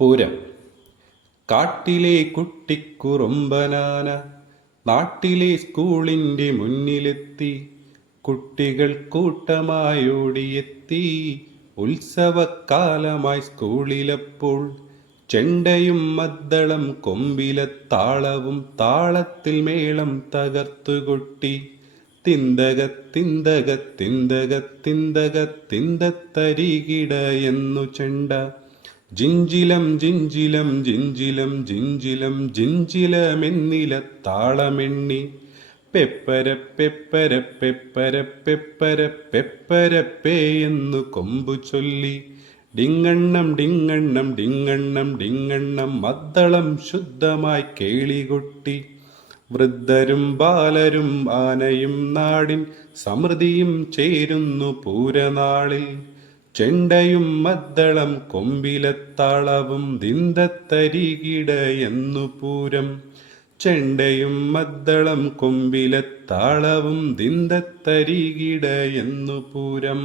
പൂരം. കാട്ടിലെ കുട്ടിക്കുറുമ്പനാന നാട്ടിലെ സ്കൂളിന്റെ മുന്നിലെത്തി. കുട്ടികൾ കൂട്ടമായോടിയെത്തി. ഉത്സവക്കാലമായി സ്കൂളിലപ്പോൾ ചെണ്ടയും മദ്ദളം കൊമ്പിലെ താളവും താളത്തിൽ മേളം തകർത്തുകൊട്ടി. തിന്തക തിന്തക തിന്തക തിന്തക തിന്തത്തരികിട എന്നു ചെണ്ട ജിഞ്ചിലം ജിഞ്ചിലം ജിഞ്ചിലം ജിഞ്ചിലം ജിഞ്ചിലമെന്നില താളമെണ്ണി. പെപ്പര പെപ്പര പെപ്പര പെപ്പര പെപ്പര പേ എന്നു കൊമ്പു ചൊല്ലി. ഡിങ്ങണ്ണം ഡിങ്ങണ്ണം ഡിങ്ങണ്ണം ഡിങ്ങണ്ണം മദ്ദളം ശുദ്ധമായി കേളികൊട്ടി വൃദ്ധരും ബാലരും ആനയും നാടിൻ സമൃദ്ധിയും ചേരുന്നു പൂരനാളിൽ. ചെണ്ടയും മദ്ദളം കൊമ്പിലത്താളവും ദിന്തത്തരികിട എന്നു പൂരം. ചെണ്ടയും മദ്ദളം കൊമ്പിലത്താളവും ദിന്തത്തരികിട എന്നു പൂരം.